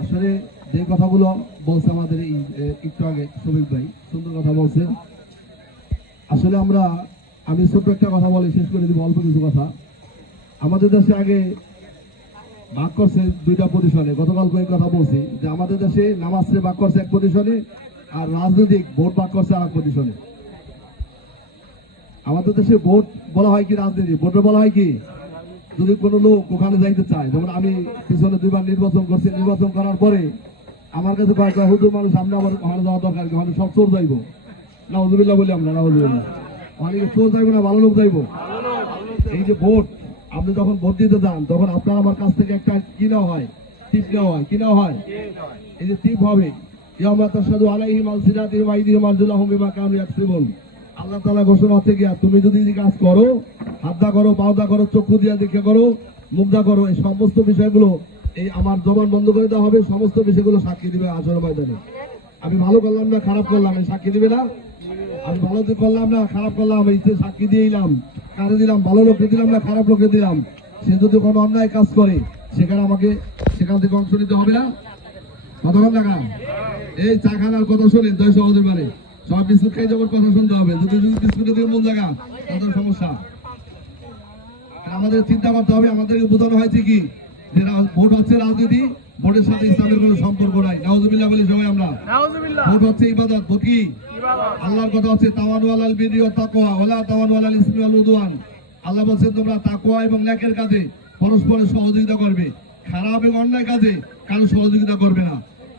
আসলে যে কথাগুলো বলছে আমাদের একটু আগে শফিক ভাই সুন্দর কথা বলছে। আসলে আমি ছোট্ট একটা কথা বলে শেষ করে দিব, অল্প কিছু কথা। আমাদের দেশে আগে ভাগ করছে দুইটা পজিশনে, গতকাল কয়েক কথা বলছি যে আমাদের দেশে নামাজে ভাগ করছে এক পজিশনে, আর রাজনৈতিক ভোট ভাগ করছে আর এক পজিশনে। আমাদের দেশে ভোট বলা হয় কি, রাজনীতি ভোটে বলা হয় কি, যদি কোনো লোক ওখানে যাইতে চায়, যেমন আমি পিছনে 2বার নির্বাচন করছি, নির্বাচন করার পরে আমার কাছে কয়েকটা হুজুর মানুষ সামনে আমার ওখানে যাওয়া দরকার, ওখানে সব চোর যাইবো না, হুজুবিল্লাহ বলি আমরা না, হুজুবিল্লাহ ওখানে চোর যাইবো না, ভালো লোক যাইবো। এই যে ভোট, আপনি যখন ভোট দিতে যান তখন আপনার আমার কাছ থেকে একটা কি নেওয়া হয়, টিপ নেওয়া হয়। কি নেওয়া হয়? এই যে টিপ হবে, আল্লাহ তাআলা ঘোষণা হচ্ছে গিয়া, তুমি যদি কাজ করো, হাতদা করো, পাওদা করো, চক্ষু দিয়া দেখে করো, মুগ্ধা করো, এই সমস্ত বিষয়গুলো এই আমার জবান বন্ধ করে দেওয়া হবে, সমস্ত বিষয়গুলো সাক্ষী দিবে আসর ময়দানে। আমি ভালো করলাম না খারাপ করলাম, এই সাক্ষী দিবে না? আমি ভালো করলাম না খারাপ করলাম, এই যে সাক্ষী দিয়ে এলাম, কারে দিলাম, ভালো লোককে দিলাম না খারাপ লোককে দিলাম। সে যদি কোনো অন্যায় কাজ করে সেখানে আমাকে সেখান থেকে অংশ নিতে হবে না? কতক্ষণ টাকা এই চা খানার কথা শোনেন, 10 সহজের মানে সব বিস্কুট খাই যাবার কথা শুনতে হবে। যদি বিস্কুটের দিকে মন জায়গা তাদের সমস্যা। আমাদের চিন্তা করতে হবে, আমাদেরকে বোঝানো হয়েছে কি যে ভোট হচ্ছে রাজনীতি, ভোটের সাথে ইসলামের কোনো সম্পর্ক নাই। নাউজুবিল্লাহ বলি সবাই আমরা। ভোট হচ্ছে ইবাদত। ভোট কি? আল্লাহর কথা হচ্ছে তাওয়ানু আলাল বিররি ওয়াত তাকওয়া ওয়ালা তাওয়ানু আলাল ইসমি ওয়াল উদওয়ান। আল্লাহ বলেন তোমরা তাকওয়া এবং নেকের কাজে পরস্পরের সহযোগিতা করবে, খারাপ এবং অন্যায় কাজে কারো সহযোগিতা করবে না।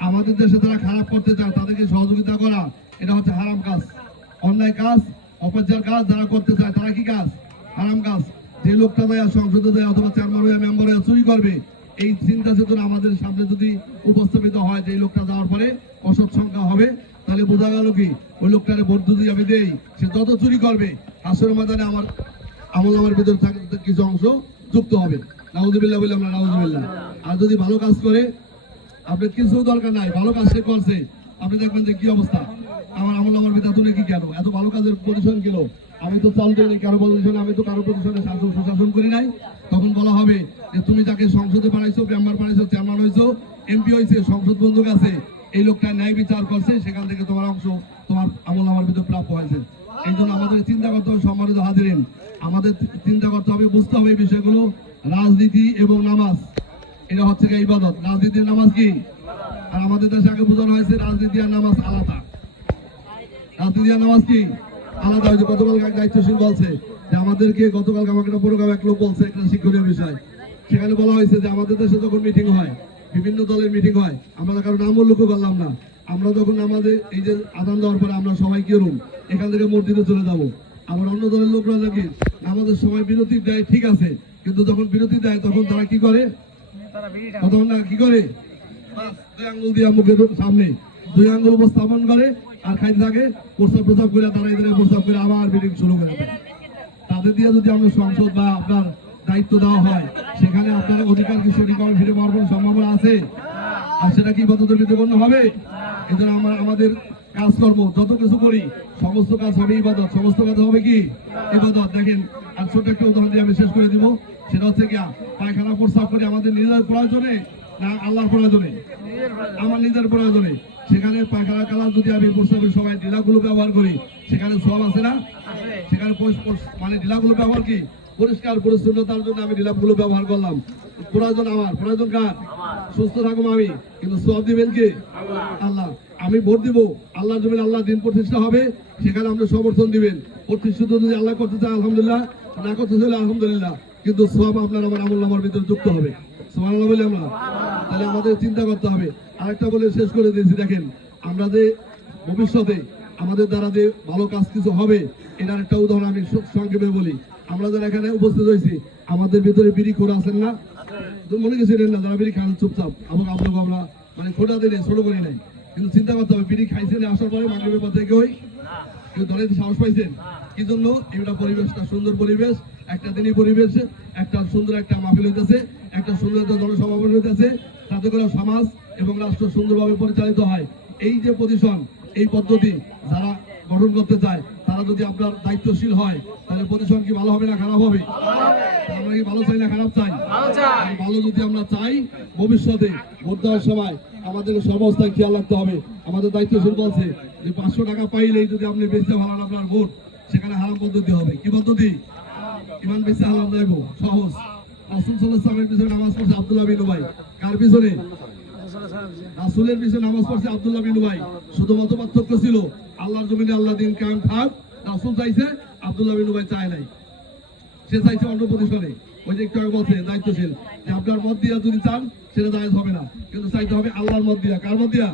আমাদের দেশে যারা খারাপ করতে চায় তাদেরকে সহযোগিতা করা, এটা হচ্ছে হারাম কাজ, অন্যায় কাজ, অপচার কাজ। যারা করতে চায় তারা কি কাজ? হারাম কাজ। যে লোকটা যায় সংসদে যায় অথবা চেয়ারম্যান হয়ে মেম্বার হয়ে চুরি করবে, এই চিন্তা চেতনা আমাদের সামনে যদি উপস্থাপিত হয় যে এই লোকটা যাওয়ার পরে অসৎ সংখ্যা হবে, তাহলে বোঝা গেল কি ওই লোকটারে ভোট যদি আমি দেই, সে যত চুরি করবে হাসরের ময়দানে আমার আমল নামার ভিতরে কিছু অংশ যুক্ত হবে। নাউজুবিল্লাহ বলি আমরা, নাউজুবিল্লাহ। আর যদি ভালো কাজ করে, আপনার কিছু দরকার নাই, ভালো কাজ সে করছে, আপনি দেখবেন যে কি অবস্থা, আমার আমল নামার ভিতরে তুমি কি কেন এত ভালো কাজের পজিশন কেন? আমি তো চাল দিই কারো পজিশনে, আমি তো কারো পজিশনে শাসন সুশাসন করি নাই। তখন বলা হবে যে তুমি তাকে সংসদে বানাইছো, মেম্বার বানাইছো, চেয়ারম্যান হয়েছো, এমপি হয়েছে, সংসদ বন্দুক আছে, এই লোকটা ন্যায় বিচার করছে, সেখান থেকে তোমার অংশ তোমার আমল নামার ভিতরে প্রাপ্য হয়েছে। এই জন্য আমাদের চিন্তা করতে হবে, সম্মানিত হাজিরিন, আমাদের চিন্তা করতে হবে, বুঝতে হবে এই বিষয়গুলো। রাজনীতি এবং নামাজ এটা হচ্ছে কি ইবাদত। রাজনীতির নামাজ কি? আর আমাদের দেশে আগে বোঝানো হয়েছে রাজনীতি আর নামাজ আলাদা। রাজনীতি আর নামাজ কি আলাদা। হয়েছে গতকাল এক দায়িত্বশীল বলছে যে আমাদেরকে, গতকাল আমাকে একটা প্রোগ্রাম এক লোক বলছে একটা শিক্ষণীয় বিষয়, সেখানে বলা হয়েছে যে আমাদের দেশে যখন মিটিং হয়, বিভিন্ন দলের মিটিং হয়, আমরা কারো নাম উল্লেখ করলাম না, আমরা যখন আমাদের এই যে আদান দেওয়ার পরে আমরা সবাই কি করুন, এখান থেকে মসজিদে চলে যাবো। আবার অন্য দলের লোকরা নাকি আমাদের সময় বিরতি দেয়, ঠিক আছে, কিন্তু যখন বিরতি দেয় তখন তারা কি করে, তখন না কি করে, 2 আঙ্গুল দিয়ে মুখের সামনে 2 আঙ্গুল উপস্থাপন করে আর খাইতে থাকে, প্রস্তাব প্রস্তাব করে তারা এদের প্রস্তাব করে আবার মিটিং শুরু করে দেয়। তাদের দিয়ে যদি আমরা সংসদ বা আপনার দায়িত্ব দেওয়া হয়, সেখানে আপনার অধিকার কি সঠিকভাবে ফিরে পাওয়ার কোনো সম্ভাবনা আছে? আর সেটা কি ইবাদতের ভিতরে গণ্য হবে? এজন্য আমরা আমাদের কাজকর্ম যত কিছু করি সমস্ত কাজ হবে ইবাদত, সমস্ত কাজ হবে কি ইবাদত। দেখেন, আর ছোট একটা উদাহরণ দিয়ে আমি শেষ করে দিব, সেটা হচ্ছে কি, পায়খানা প্রস্রাব করি আমাদের নিজের প্রয়োজনে না আল্লাহর প্রয়োজনে? আমার নিজের প্রয়োজনে। সেখানে পায়খানা কালার যদি আমি প্রস্রাবের সময় ঢিলাগুলো ব্যবহার করি, সেখানে সব আছে না? সেখানে মানে ঢিলাগুলো ব্যবহার কি পরিষ্কার পরিচ্ছন্নতার জন্য আমি ঢিলাগুলো ব্যবহার করলাম। প্রয়োজন আমার, প্রয়োজন কার? সুস্থ থাকুম আমি, কিন্তু সব দিবেন কে? আল্লাহ। আমি ভোট দিব, আল্লাহ জমিন আল্লাহ দিন প্রতিষ্ঠা হবে, সেখানে আপনি সমর্থন দিবেন। প্রতিষ্ঠিত যদি আল্লাহ করতে চায় আলহামদুলিল্লাহ, না করতে চাইলে আলহামদুলিল্লাহ, কিন্তু সব আপনার আমার আমল নামার ভিতরে যুক্ত হবে। সুবহানাল্লাহ বলি আমরা। তাহলে আমাদের চিন্তা করতে হবে। আরেকটা বলে শেষ করে দিয়েছি, দেখেন আমরা যে ভবিষ্যতে আমাদের দ্বারা যে ভালো কাজ কিছু হবে, এটার একটা উদাহরণ আমি সংক্ষেপে বলি। আমরা যারা এখানে উপস্থিত হয়েছি, আমাদের ভিতরে বিড়ি খোর আছেন না? মনে গেছিলেন না যারা বিড়ি খান চুপচাপ, এবং আপনাকে আমরা মানে খোটা দিলে ছোট করি নাই, কিন্তু চিন্তা করতে হবে বিড়ি খাইছেন আসার পরে মাগরিবের পর থেকে কেউ দলে সাহস পাইছেন কি জন্য? এটা পরিবেশটা সুন্দর পরিবেশ, একটা দিনই পরিবেশ, একটা সুন্দর একটা মাহফিল হইতেছে, একটা সুন্দর একটা জনসমাবেশ হইতেছে, তাতে করে সমাজ এবং রাষ্ট্র সুন্দরভাবে পরিচালিত হয়। এই যে পজিশন, এই পদ্ধতি যারা গঠন করতে চায় তারা যদি আপনার দায়িত্বশীল হয় তাহলে প্রতিষ্ঠান কি ভালো হবে না খারাপ হবে? আমরা কি ভালো চাই না খারাপ চাই? ভালো যদি আমরা চাই, ভবিষ্যতে ভোট দেওয়ার সময় আমাদের সর্বাবস্থায় খেয়াল রাখতে হবে। আমাদের দায়িত্বশীল বলছে যে 500 টাকা পাইলেই যদি আপনি বেঁচে ভালো আপনার ভোট, সেখানে হারাম পদ্ধতি হবে। কি পদ্ধতি? ইমান বেঁচে হারাম দেব সহজ। রাসূল সাল্লাল্লাহু আলাইহি ওয়াসাল্লামের পিছনে নামাজ পড়ছে আব্দুল্লাহ বিন উবাই। কার পিছনে? রাসূলের পিছনে নামাজ পড়ছে আব্দুল্লাহ বিন উবাই। শুধু মত পার্থক্য ছিল আল্লাহর জমিনে আল্লাহ দিন কায়েম থাক। রাসূল চাইছে, আব্দুল্লাহ বিন উবাই চায় নাই। সে চাইছে অন্য প্রতিষ্ঠানে। ওই যে একটু আগে বলছে দায়িত্বশীল যে আপনার মত দিয়া যদি চান সেটা জায়েজ হবে না, কিন্তু চাইতে হবে আল্লাহর মত দিয়া। কার মত দিয়া?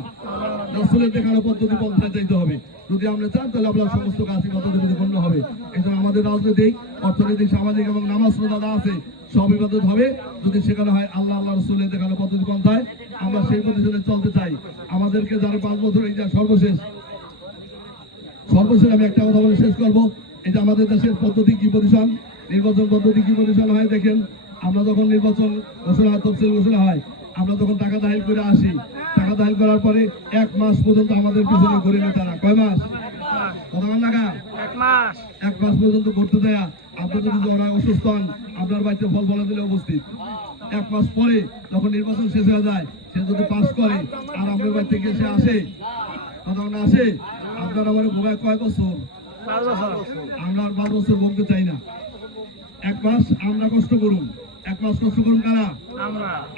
রাসূলের দেখানো পদ্ধতি পন্থায় চাইতে হবে। যদি আমরা চান তাহলে আপনার সমস্ত কাজই পদ্ধতিতে গণ্য হবে। এই জন্য আমাদের রাজনৈতিক, অর্থনৈতিক, সামাজিক এবং নামাজ রোজা আছে সব ইবাদত হবে যদি সেখানে হয় আল্লাহ রাসূলের দেখানো পদ্ধতি পন্থায়। আমরা সেই পদ্ধতিতে চলতে চাই। আমাদেরকে যারা 5 বছর এই যে সর্বশেষ আমি একটা কথা বলে শেষ করবো। এই যে আমাদের দেশের পদ্ধতি কি পজিশন, নির্বাচন পদ্ধতি কি পজিশন হয় দেখেন। আমরা যখন নির্বাচন ঘোষণা হয়, তফসিল ঘোষণা হয়, আমরা যখন টাকা দাখিল করে আসি, টাকা দাখিল করার পরে 1 মাস পর্যন্ত আমাদের পিছনে ঘুরে নেতারা। কয় মাস? কতক্ষণ টাকা? 1 মাস পর্যন্ত ঘুরতে দেয়া। আপনার যদি অসুস্থ হন, আপনার বাড়িতে ফল ফলা দিলে উপস্থিত। 1 মাস পরে যখন নির্বাচন শেষ হয়ে যায়, সে যদি পাস করে আর আপনার বাড়ি থেকে সে আসে, কতক্ষণ আসে? আপনার আমার ঘুমায় কয় বছর? আমরা 5 বছর বলতে চাই না। 1 মাস আমরা কষ্ট করুন। 1 মাস কষ্ট করুন কারা?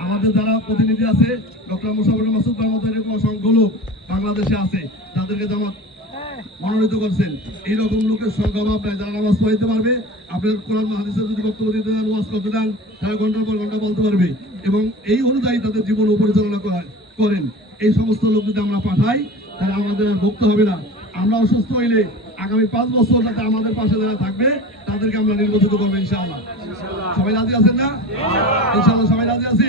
আমাদের যারা প্রতিনিধি আছে, ডক্টর মুশাররফ মাসুদ ভাইয়ের মতো এরকম অসংখ্য লোক বাংলাদেশে আছে, যাদেরকে জামাত মনোনীত করছেন। এইরকম লোকের সংখ্যা আপনার যারা নামাজ পড়াইতে পারবে, আপনার কোরআন হাদিসের যদি বক্তব্য দিতে দেন, ওয়াজ করতে দেন, তারা ঘন্টার পর ঘন্টা বলতে পারবে এবং এই অনুযায়ী তাদের জীবন পরিচালনা করেন। এই সমস্ত লোক যদি আমরা পাঠাই তাহলে আমাদের ভুগতে হবে না। আমরা অসুস্থ হইলে আগামী 5 বছর যাতে আমাদের পাশে যারা থাকবে তাদেরকে আমরা নির্বাচিত করবো ইনশাআল্লাহ। সবাই রাজি আছেন না? ইনশাআল্লাহ সবাই রাজি আছি।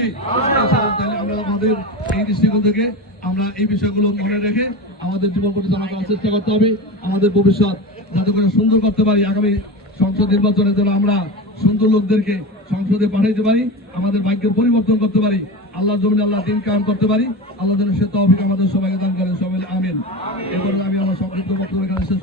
তাহলে আমরা আমাদের এই দৃষ্টিকোণ থেকে আমরা এই বিষয়গুলো মনে রেখে আমাদের জীবন পরিচালনা করার চেষ্টা করতে হবে। আমাদের ভবিষ্যৎ যাতে করে সুন্দর করতে পারি, আগামী সংসদ নির্বাচনের জন্য আমরা সুন্দর লোকদেরকে সংসদে পাঠাইতে পারি, আমাদের ভাগ্যের পরিবর্তন করতে পারি, আল্লাহর জমিনে আল্লাহ দিন কায়েম করতে পারি। আল্লাহ যেন সে তৌফিক আমাদের সবাইকে দান করেন। সবাই আমিন। এরপরে আমি আমার সংক্ষিপ্ত বক্তব্য এখানে শেষ